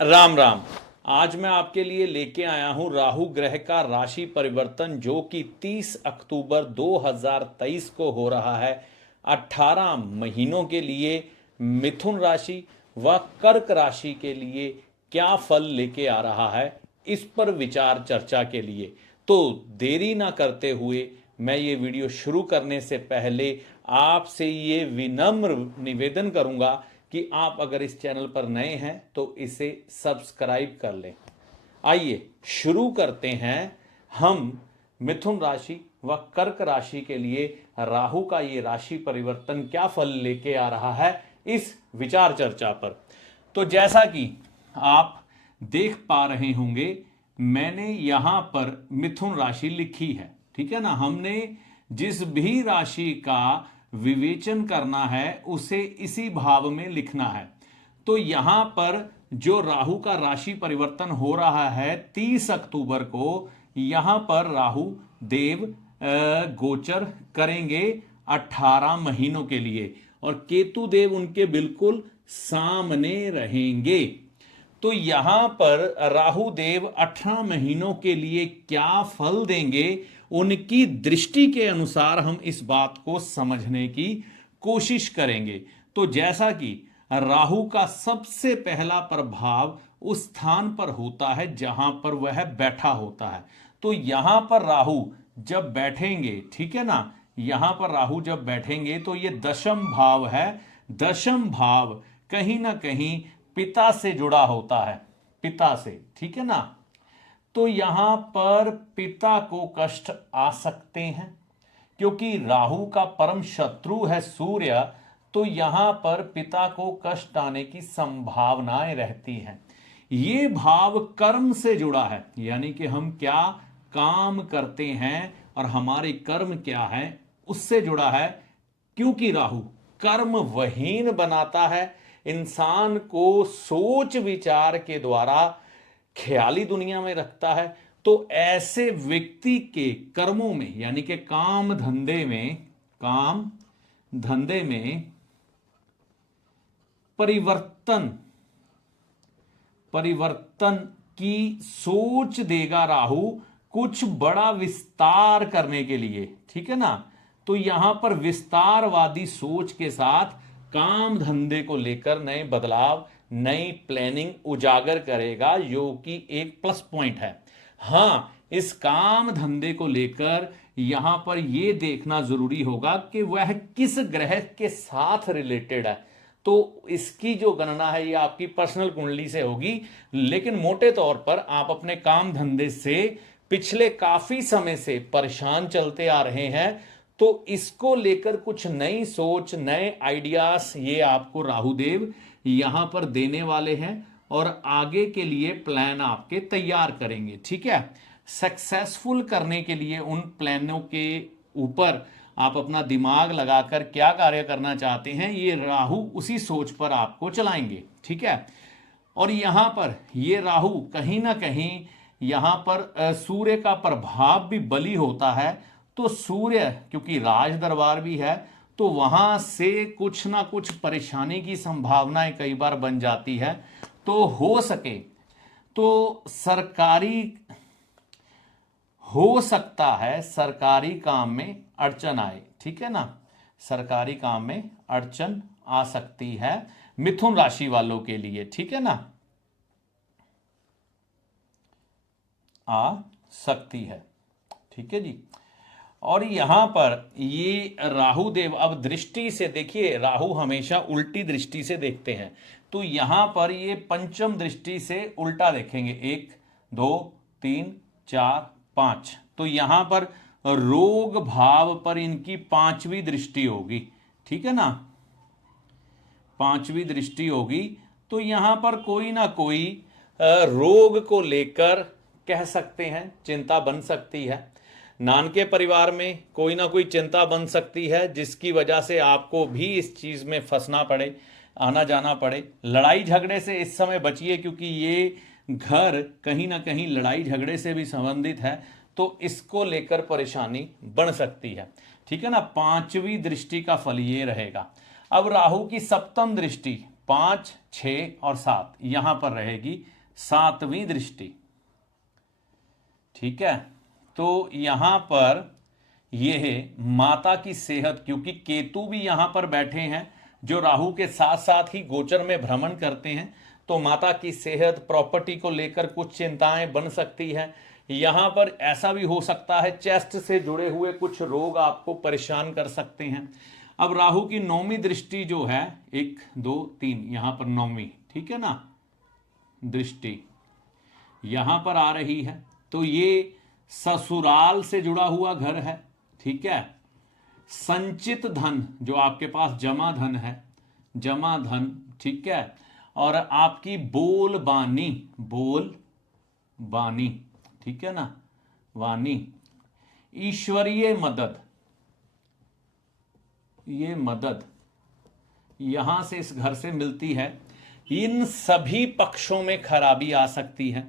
राम राम। आज मैं आपके लिए लेके आया हूं राहु ग्रह का राशि परिवर्तन जो कि 30 अक्टूबर 2023 को हो रहा है। 18 महीनों के लिए मिथुन राशि व कर्क राशि के लिए क्या फल लेके आ रहा है, इस पर विचार चर्चा के लिए। तो देरी ना करते हुए मैं ये वीडियो शुरू करने से पहले आपसे ये विनम्र निवेदन करूंगा कि आप अगर इस चैनल पर नए हैं तो इसे सब्सक्राइब कर लें। आइए शुरू करते हैं। हम मिथुन राशि व कर्क राशि के लिए राहु का ये राशि परिवर्तन क्या फल लेके आ रहा है, इस विचार चर्चा पर। तो जैसा कि आप देख पा रहे होंगे, मैंने यहां पर मिथुन राशि लिखी है, ठीक है ना। हमने जिस भी राशि का विवेचन करना है उसे इसी भाव में लिखना है। तो यहां पर जो राहु का राशि परिवर्तन हो रहा है 30 अक्टूबर को, यहां पर राहु देव गोचर करेंगे 18 महीनों के लिए और केतु देव उनके बिल्कुल सामने रहेंगे। तो यहां पर राहु देव 18 महीनों के लिए क्या फल देंगे, उनकी दृष्टि के अनुसार हम इस बात को समझने की कोशिश करेंगे। तो जैसा कि राहु का सबसे पहला प्रभाव उस स्थान पर होता है जहां पर वह बैठा होता है। तो यहां पर राहु जब बैठेंगे, ठीक है ना, यहां पर राहु जब बैठेंगे तो ये दशम भाव है। दशम भाव कहीं ना कहीं पिता से जुड़ा होता है, पिता से, ठीक है ना। तो यहां पर पिता को कष्ट आ सकते हैं क्योंकि राहु का परम शत्रु है सूर्य। तो यहां पर पिता को कष्ट आने की संभावनाएं रहती हैं। ये भाव कर्म से जुड़ा है, यानी कि हम क्या काम करते हैं और हमारे कर्म क्या है उससे जुड़ा है। क्योंकि राहु कर्म वहीन बनाता है, इंसान को सोच विचार के द्वारा ख्याली दुनिया में रखता है। तो ऐसे व्यक्ति के कर्मों में, यानी कि काम धंधे में परिवर्तन की सोच देगा राहु, कुछ बड़ा विस्तार करने के लिए, ठीक है ना। तो यहां पर विस्तारवादी सोच के साथ काम धंधे को लेकर नए बदलाव, नई प्लानिंग उजागर करेगा, जो कि एक प्लस पॉइंट है। हां, इस काम धंधे को लेकर यहां पर यह देखना जरूरी होगा कि वह किस ग्रह के साथ रिलेटेड है। तो इसकी जो गणना है ये आपकी पर्सनल कुंडली से होगी, लेकिन मोटे तौर पर आप अपने काम धंधे से पिछले काफी समय से परेशान चलते आ रहे हैं। तो इसको लेकर कुछ नई सोच, नए आइडियाज ये आपको राहुदेव यहां पर देने वाले हैं और आगे के लिए प्लान आपके तैयार करेंगे, ठीक है। सक्सेसफुल करने के लिए उन प्लानों के ऊपर आप अपना दिमाग लगाकर क्या कार्य करना चाहते हैं, ये राहु उसी सोच पर आपको चलाएंगे, ठीक है। और यहां पर ये राहु कहीं ना कहीं यहां पर सूर्य का प्रभाव भी बली होता है। तो सूर्य क्योंकि राज दरबार भी है, तो वहां से कुछ ना कुछ परेशानी की संभावनाएं कई बार बन जाती है। तो हो सके तो हो सकता है सरकारी काम में अड़चन आए, ठीक है ना। सरकारी काम में अड़चन आ सकती है मिथुन राशि वालों के लिए, ठीक है ना, आ सकती है, ठीक है जी। और यहां पर ये राहु देव अब दृष्टि से देखिए, राहु हमेशा उल्टी दृष्टि से देखते हैं। तो यहां पर ये पंचम दृष्टि से उल्टा देखेंगे, 1 2 3 4 5। तो यहां पर रोग भाव पर इनकी पांचवी दृष्टि होगी, ठीक है ना, पांचवी दृष्टि होगी। तो यहां पर कोई ना कोई रोग को लेकर कह सकते हैं चिंता बन सकती है। नानके परिवार में कोई ना कोई चिंता बन सकती है जिसकी वजह से आपको भी इस चीज में फंसना पड़े, आना जाना पड़े। लड़ाई झगड़े से इस समय बचिए क्योंकि ये घर कहीं ना कहीं लड़ाई झगड़े से भी संबंधित है, तो इसको लेकर परेशानी बढ़ सकती है, ठीक है ना। पांचवी दृष्टि का फल ये रहेगा। अब राहु की सप्तम दृष्टि 5, 6 और 7 यहां पर रहेगी 7वीं दृष्टि। ठीक है, तो यहां पर यह माता की सेहत, क्योंकि केतु भी यहां पर बैठे हैं जो राहु के साथ साथ ही गोचर में भ्रमण करते हैं, तो माता की सेहत, प्रॉपर्टी को लेकर कुछ चिंताएं बन सकती है। यहां पर ऐसा भी हो सकता है चेस्ट से जुड़े हुए कुछ रोग आपको परेशान कर सकते हैं। अब राहु की 9वीं दृष्टि जो है 1, 2, 3 यहां पर 9वीं, ठीक है ना, दृष्टि यहां पर आ रही है, तो ये ससुराल से जुड़ा हुआ घर है। ठीक है, संचित धन जो आपके पास जमा धन है, जमा धन, ठीक है, और आपकी बोल बानी, ठीक है ना, वाणी, ईश्वरीय मदद, ये मदद यहां से इस घर से मिलती है। इन सभी पक्षों में खराबी आ सकती है।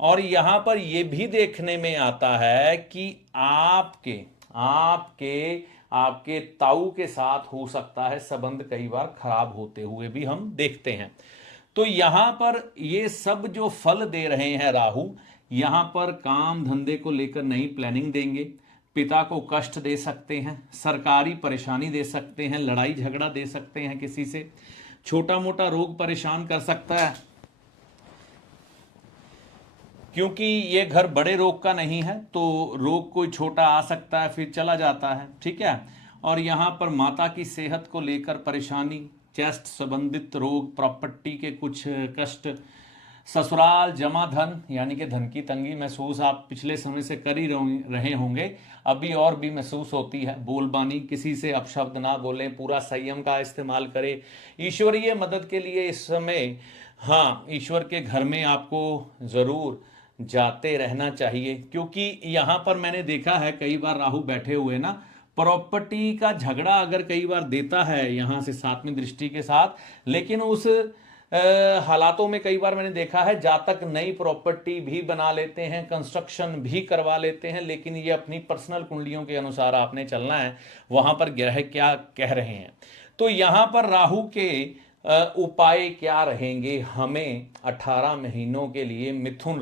और यहां पर यह भी देखने में आता है कि आपके ताऊ के साथ हो सकता है संबंध कई बार खराब होते हुए भी हम देखते हैं। तो यहां पर ये सब जो फल दे रहे हैं राहु, यहां पर काम धंधे को लेकर नई प्लानिंग देंगे, पिता को कष्ट दे सकते हैं, सरकारी परेशानी दे सकते हैं, लड़ाई झगड़ा दे सकते हैं, किसी से छोटा मोटा रोग परेशान कर सकता है, क्योंकि ये घर बड़े रोग का नहीं है, तो रोग कोई छोटा आ सकता है फिर चला जाता है। ठीक है, और यहां पर माता की सेहत को लेकर परेशानी, चेस्ट संबंधित रोग, प्रॉपर्टी के कुछ कष्ट, ससुराल जमा धन यानी कि धन की तंगी महसूस आप पिछले समय से कर ही रहे होंगे, अभी और भी महसूस होती है। बोलबानी, किसी से अपशब्द ना बोलें, पूरा संयम का इस्तेमाल करें। ईश्वरीय मदद के लिए इस समय हाँ, ईश्वर के घर में आपको जरूर जाते रहना चाहिए, क्योंकि यहां पर मैंने देखा है कई बार राहु बैठे हुए ना, प्रॉपर्टी का झगड़ा अगर कई बार देता है यहां से 7वीं दृष्टि के साथ, लेकिन उस हालातों में कई बार मैंने देखा है जातक नई प्रॉपर्टी भी बना लेते हैं, कंस्ट्रक्शन भी करवा लेते हैं, लेकिन ये अपनी पर्सनल कुंडलियों के अनुसार आपने चलना है, वहां पर ग्रह क्या कह रहे हैं। तो यहां पर राहु के उपाय क्या रहेंगे हमें 18 महीनों के लिए मिथुन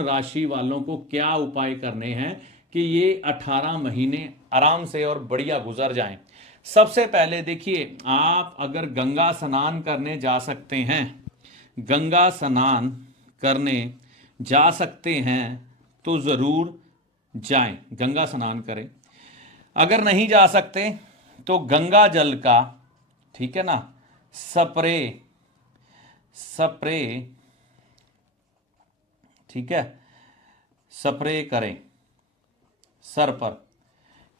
राशि वालों को क्या उपाय करने हैं कि ये 18 महीने आराम से और बढ़िया गुजर जाएं। सबसे पहले देखिए, आप अगर गंगा स्नान करने जा सकते हैं, गंगा स्नान करने जा सकते हैं तो जरूर जाएं, गंगा स्नान करें। अगर नहीं जा सकते तो गंगा जल का, ठीक है ना, स्प्रे, ठीक है, स्प्रे करें सर पर।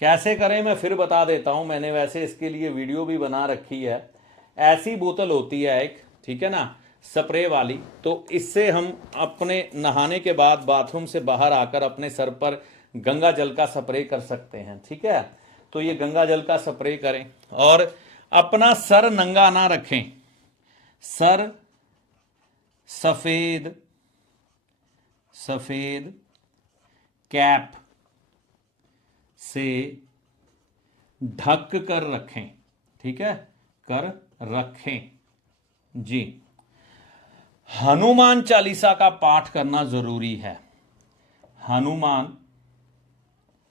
कैसे करें मैं फिर बता देता हूं, मैंने वैसे इसके लिए वीडियो भी बना रखी है। ऐसी बोतल होती है एक, ठीक है ना, स्प्रे वाली, तो इससे हम अपने नहाने के बाद बाथरूम से बाहर आकर अपने सर पर गंगा जल का स्प्रे कर सकते हैं। ठीक है, तो ये गंगा जल का स्प्रे करें और अपना सर नंगा ना रखें, सर सफेद कैप से ढक कर रखें। ठीक है, कर रखें जी। हनुमान चालीसा का पाठ करना जरूरी है।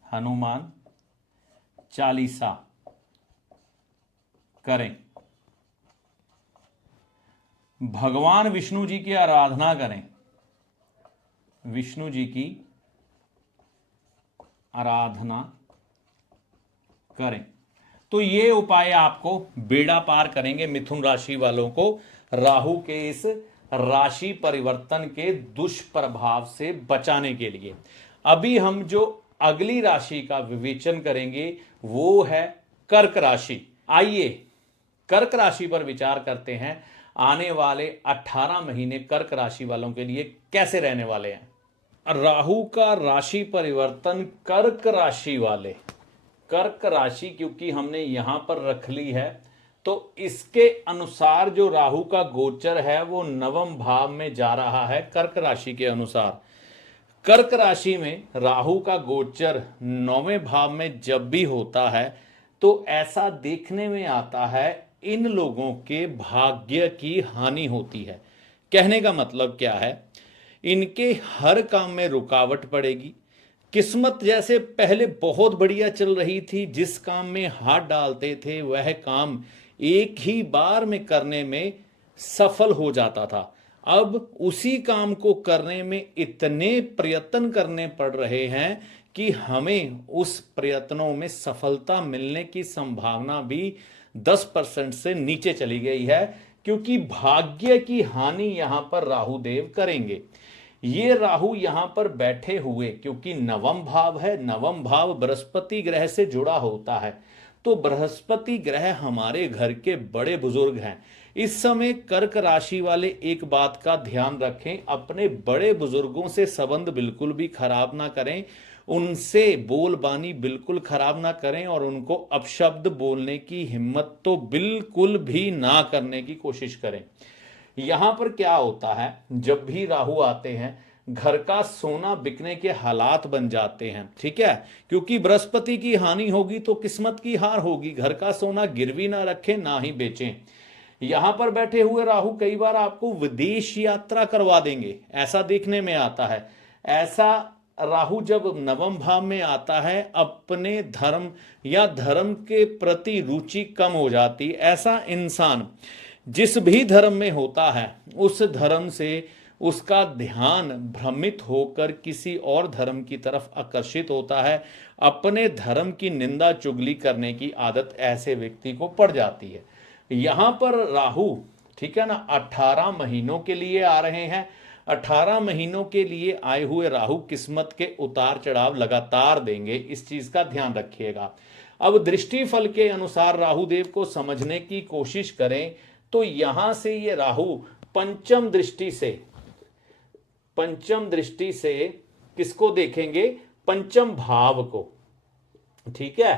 हनुमान चालीसा करें। भगवान विष्णु जी की आराधना करें, विष्णु जी की आराधना करें। तो ये उपाय आपको बेड़ा पार करेंगे मिथुन राशि वालों को राहु के इस राशि परिवर्तन के दुष्प्रभाव से बचाने के लिए। अभी हम जो अगली राशि का विवेचन करेंगे वो है कर्क राशि। आइए कर्क राशि पर विचार करते हैं, आने वाले 18 महीने कर्क राशि वालों के लिए कैसे रहने वाले हैं। राहु का राशि परिवर्तन कर्क राशि वाले, कर्क राशि क्योंकि हमने यहां पर रख ली है, तो इसके अनुसार जो राहु का गोचर है वो 9वें भाव में जा रहा है। कर्क राशि के अनुसार कर्क राशि में राहु का गोचर 9वें भाव में जब भी होता है तो ऐसा देखने में आता है इन लोगों के भाग्य की हानि होती है। कहने का मतलब क्या है, इनके हर काम में रुकावट पड़ेगी। किस्मत जैसे पहले बहुत बढ़िया चल रही थी, जिस काम में हाथ डालते थे वह काम एक ही बार में करने में सफल हो जाता था। अब उसी काम को करने में इतने प्रयत्न करने पड़ रहे हैं कि हमें उस प्रयत्नों में सफलता मिलने की संभावना भी 10% से नीचे चली गई है, क्योंकि भाग्य की हानि यहां पर राहु देव करेंगे। ये राहु यहां पर बैठे हुए, क्योंकि नवम भाव है, नवम भाव बृहस्पति ग्रह से जुड़ा होता है, तो बृहस्पति ग्रह हमारे घर के बड़े बुजुर्ग हैं। इस समय कर्क राशि वाले एक बात का ध्यान रखें, अपने बड़े बुजुर्गों से संबंध बिल्कुल भी खराब ना करें, उनसे बोलबानी बिल्कुल खराब ना करें और उनको अपशब्द बोलने की हिम्मत तो बिल्कुल भी ना करने की कोशिश करें। यहां पर क्या होता है, जब भी राहु आते हैं घर का सोना बिकने के हालात बन जाते हैं, ठीक है, क्योंकि बृहस्पति की हानि होगी तो किस्मत की हार होगी। घर का सोना गिरवी ना रखें, ना ही बेचें। यहां पर बैठे हुए राहु कई बार आपको विदेश यात्रा करवा देंगे, ऐसा देखने में आता है। ऐसा राहु जब नवम भाव में आता है, अपने धर्म या धर्म के प्रति रुचि कम हो जाती। ऐसा इंसान जिस भी धर्म में होता है, उस धर्म से उसका ध्यान भ्रमित होकर किसी और धर्म की तरफ आकर्षित होता है। अपने धर्म की निंदा चुगली करने की आदत ऐसे व्यक्ति को पड़ जाती है। यहां पर राहु, ठीक है ना, 18 महीनों के लिए आ रहे हैं। 18 महीनों के लिए आए हुए राहु किस्मत के उतार चढ़ाव लगातार देंगे, इस चीज का ध्यान रखिएगा। अब दृष्टि फल के अनुसार राहु देव को समझने की कोशिश करें तो यहां से ये राहु पंचम दृष्टि से किसको देखेंगे, पंचम भाव को, ठीक है,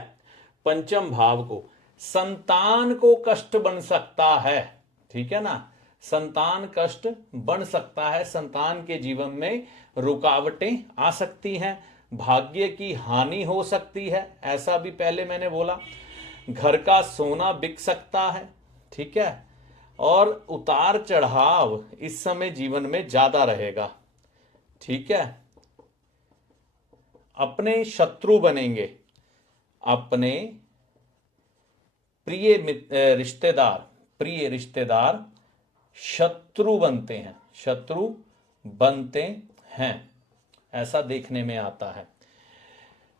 पंचम भाव को। संतान को कष्ट बन सकता है, ठीक है ना, संतान कष्ट बन सकता है, संतान के जीवन में रुकावटें आ सकती हैं, भाग्य की हानि हो सकती है, ऐसा भी पहले मैंने बोला। घर का सोना बिक सकता है, ठीक है, और उतार चढ़ाव इस समय जीवन में ज्यादा रहेगा, ठीक है। अपने शत्रु बनेंगे, अपने प्रिय रिश्तेदार शत्रु बनते हैं, ऐसा देखने में आता है।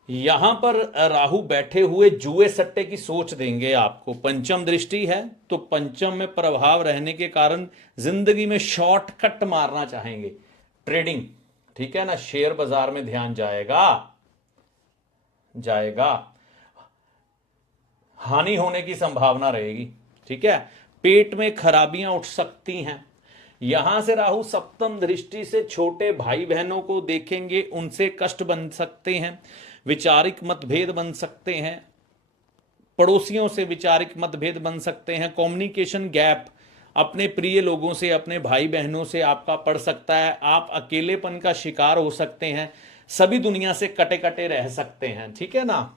यहां पर राहु बैठे हुए जुए सट्टे की सोच देंगे आपको। पंचम दृष्टि है तो पंचम में प्रभाव रहने के कारण जिंदगी में शॉर्टकट मारना चाहेंगे, ट्रेडिंग, ठीक है ना, शेयर बाजार में ध्यान जाएगा, हानि होने की संभावना रहेगी, ठीक है। पेट में खराबियां उठ सकती हैं। यहां से राहु सप्तम दृष्टि से छोटे भाई बहनों को देखेंगे, उनसे कष्ट बन सकते हैं, विचारिक मतभेद बन सकते हैं, पड़ोसियों से विचारिक मतभेद बन सकते हैं, कम्युनिकेशन गैप अपने प्रिय लोगों से, अपने भाई बहनों से आपका पड़ सकता है, आप अकेलेपन का शिकार हो सकते हैं, सभी दुनिया से कटे कटे रह सकते हैं, ठीक है ना,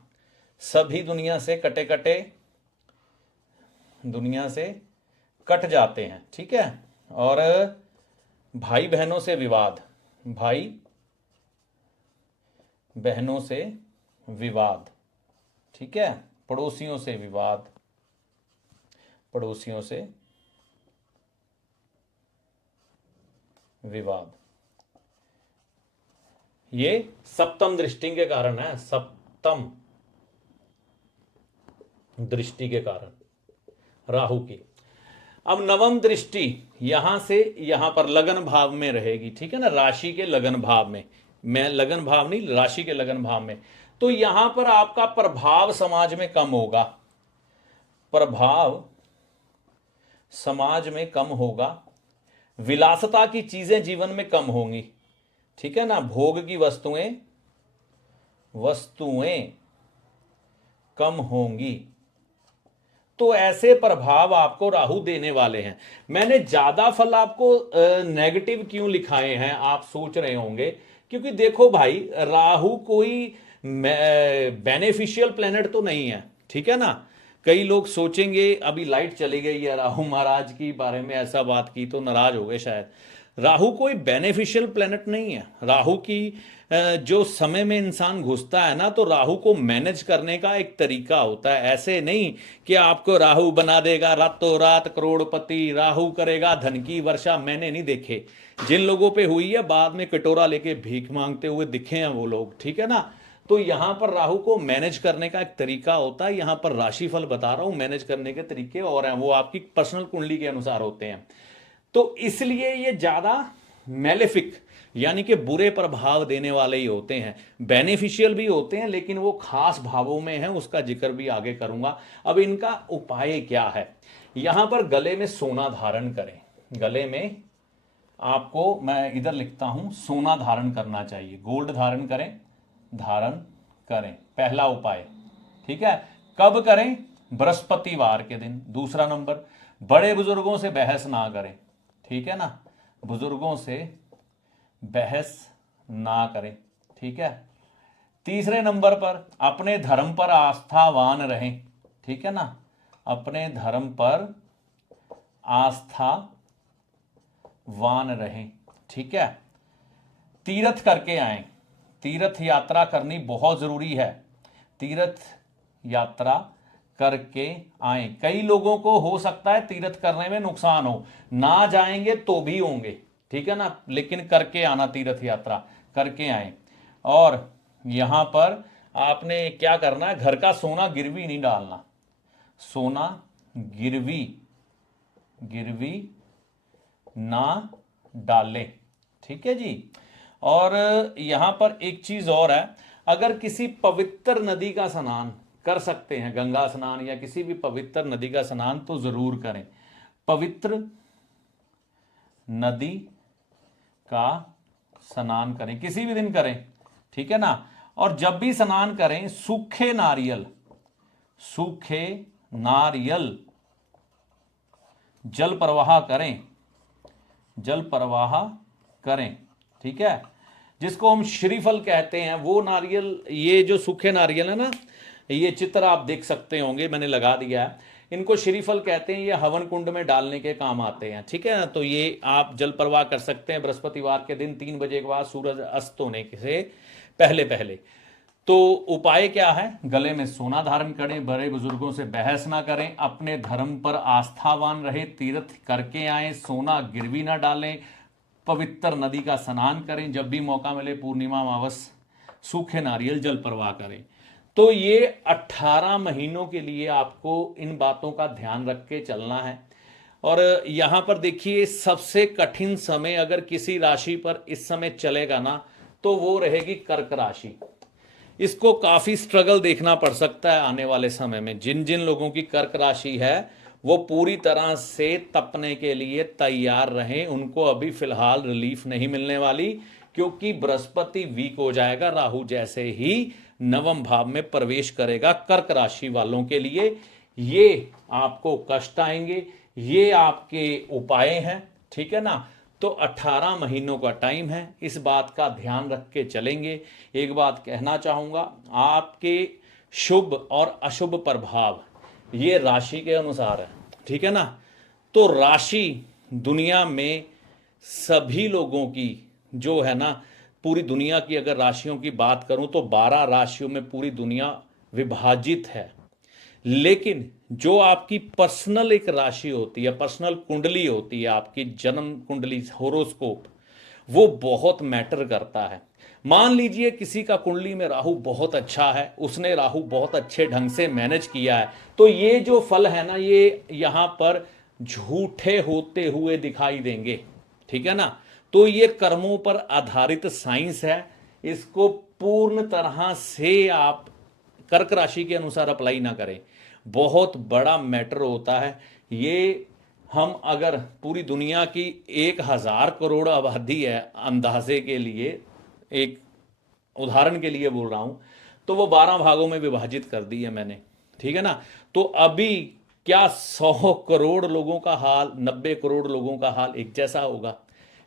सभी दुनिया से कट जाते हैं, ठीक है। और भाई बहनों से विवाद, ठीक है, पड़ोसियों से विवाद, ये सप्तम दृष्टि के कारण है, सप्तम दृष्टि के कारण राहु की। अब नवम दृष्टि यहां से यहां पर लगन भाव में रहेगी, ठीक है ना, राशि के लगन भाव में, मैं लगन भाव नहीं, राशि के लगन भाव में। तो यहां पर आपका प्रभाव समाज में कम होगा, विलासता की चीजें जीवन में कम होंगी, ठीक है ना, भोग की वस्तुएं कम होंगी। तो ऐसे प्रभाव आपको राहु देने वाले हैं। मैंने ज्यादा फल आपको नेगेटिव क्यों लिखाए हैं, आप सोच रहे होंगे, क्योंकि देखो भाई, राहु कोई बेनिफिशियल प्लेनेट तो नहीं है, ठीक है ना, कई लोग सोचेंगे अभी लाइट चली गई है, राहु महाराज की बारे में ऐसा बात की तो नाराज हो गए शायद। राहु कोई बेनिफिशियल प्लेनेट नहीं है। राहु की जो समय में इंसान घुसता है ना, तो राहु को मैनेज करने का एक तरीका होता है। ऐसे नहीं कि आपको राहु बना देगा रातों रात करोड़पति, राहु करेगा धन की वर्षा। मैंने नहीं देखे, जिन लोगों पे हुई है बाद में कटोरा लेके भीख मांगते हुए दिखे हैं वो लोग, ठीक है ना। तो यहां पर राहु को मैनेज करने का एक तरीका होता है। यहां पर राशिफल बता रहा हूं, मैनेज करने के तरीके और हैं, वो आपकी पर्सनल कुंडली के अनुसार होते हैं। तो इसलिए ये ज्यादा मेलेफिक यानी कि बुरे प्रभाव देने वाले ही होते हैं। बेनिफिशियल भी होते हैं लेकिन वो खास भावों में है, उसका जिक्र भी आगे करूंगा। अब इनका उपाय क्या है? यहां पर गले में सोना धारण करें। गले में आपको, मैं इधर लिखता हूं, सोना धारण करना चाहिए, गोल्ड धारण करें, धारण करें, पहला उपाय। ठीक है, कब करें? बृहस्पतिवार के दिन। दूसरा नंबर, बड़े बुजुर्गों से बहस ना करें, ठीक है ना, बुजुर्गों से बहस ना करें, ठीक है। तीसरे नंबर पर, अपने धर्म पर आस्थावान रहें, ठीक है ना, अपने धर्म पर आस्थावान रहें, ठीक है। तीर्थ करके आए, तीर्थ यात्रा करनी बहुत जरूरी है, तीर्थ यात्रा करके आए। कई लोगों को हो सकता है तीर्थ करने में नुकसान हो, ना जाएंगे तो भी होंगे, ठीक है ना, लेकिन करके आना, तीर्थ यात्रा करके आए। और यहां पर आपने क्या करना है, घर का सोना गिरवी नहीं डालना, सोना गिरवी ना डाले, ठीक है जी। और यहां पर एक चीज और है, अगर किसी पवित्र नदी का स्नान कर सकते हैं, गंगा स्नान या किसी भी पवित्र नदी का स्नान, तो जरूर करें। पवित्र नदी का स्नान करें, किसी भी दिन करें, ठीक है ना। और जब भी स्नान करें, सूखे नारियल जल प्रवाह करें, जल प्रवाह करें, ठीक है। जिसको हम श्रीफल कहते हैं, वो नारियल, ये जो सूखे नारियल है ना, ये चित्र आप देख सकते होंगे, मैंने लगा दिया है, इनको श्रीफल कहते हैं। ये हवन कुंड में डालने के काम आते हैं, ठीक है ना। तो ये आप जल प्रवाह कर सकते हैं बृहस्पतिवार के दिन 3 बजे के बाद, सूरज अस्त होने से पहले पहले। तो उपाय क्या है? गले में सोना धारण करें, बड़े बुजुर्गों से बहस ना करें, अपने धर्म पर आस्थावान रहे, तीर्थ करके आए, सोना गिरवी ना डालें, पवित्र नदी का स्नान करें, जब भी मौका मिले पूर्णिमा अमावस सूखे नारियल जल प्रवाह करें। तो ये 18 महीनों के लिए आपको इन बातों का ध्यान रख के चलना है। और यहां पर देखिए, सबसे कठिन समय अगर किसी राशि पर इस समय चलेगा ना, तो वो रहेगी कर्क राशि। इसको काफी स्ट्रगल देखना पड़ सकता है आने वाले समय में। जिन जिन लोगों की कर्क राशि है वो पूरी तरह से तपने के लिए तैयार रहें। उनको अभी फिलहाल रिलीफ नहीं मिलने वाली, क्योंकि बृहस्पति वीक हो जाएगा राहु जैसे ही नवम भाव में प्रवेश करेगा। कर्क राशि वालों के लिए ये आपको कष्ट आएंगे, ये आपके उपाय हैं, ठीक है ना। तो 18 महीनों का टाइम है, इस बात का ध्यान रख के चलेंगे। एक बात कहना चाहूंगा, आपके शुभ और अशुभ प्रभाव ये राशि के अनुसार है, ठीक है ना। तो राशि दुनिया में सभी लोगों की जो है ना, पूरी दुनिया की अगर राशियों की बात करूं तो 12 राशियों में पूरी दुनिया विभाजित है। लेकिन जो आपकी पर्सनल एक राशि होती है, पर्सनल कुंडली होती है, आपकी जन्म कुंडली, होरोस्कोप, वो बहुत मैटर करता है। मान लीजिए किसी का कुंडली में राहु बहुत अच्छा है, उसने राहु बहुत अच्छे ढंग से मैनेज किया है, तो ये जो फल है ना, ये यहां पर झूठे होते हुए दिखाई देंगे, ठीक है ना। तो ये कर्मों पर आधारित साइंस है, इसको पूर्ण तरह से आप कर्क राशि के अनुसार अप्लाई ना करें। बहुत बड़ा मैटर होता है ये। हम अगर पूरी दुनिया की 1000 करोड़ आबादी है, अंदाजे के लिए, एक उदाहरण के लिए बोल रहा हूं, तो वो 12 भागों में विभाजित कर दी है मैंने, ठीक है ना। तो अभी क्या 100 करोड़ लोगों का हाल, 90 करोड़ लोगों का हाल एक जैसा होगा?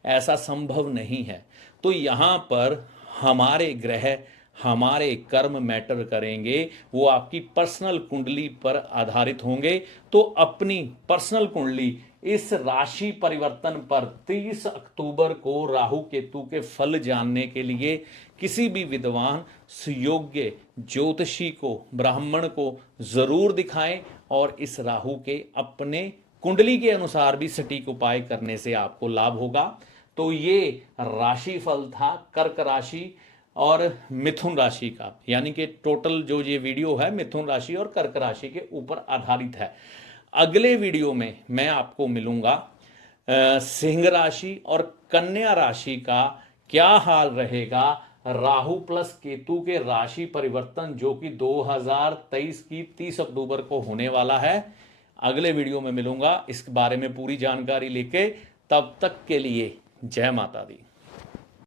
ऐसा संभव नहीं है। तो यहां पर हमारे ग्रह, हमारे कर्म मैटर करेंगे, वो आपकी पर्सनल कुंडली पर आधारित होंगे। तो अपनी पर्सनल कुंडली इस राशि परिवर्तन पर 30 अक्टूबर को राहु केतु के फल जानने के लिए किसी भी विद्वान सुयोग्य ज्योतिषी को, ब्राह्मण को जरूर दिखाएं और इस राहु के अपने कुंडली के अनुसार भी सटीक उपाय करने से आपको लाभ होगा। तो ये राशि फल था कर्क राशि और मिथुन राशि का, यानी कि टोटल जो ये वीडियो है मिथुन राशि और कर्क राशि के ऊपर आधारित है। अगले वीडियो में मैं आपको मिलूंगा सिंह राशि और कन्या राशि का क्या हाल रहेगा राहु प्लस केतु के राशि परिवर्तन जो कि 2023 की 30 अक्टूबर को होने वाला है। अगले वीडियो में मिलूंगा इस बारे में पूरी जानकारी लेके। तब तक के लिए जय माता दी।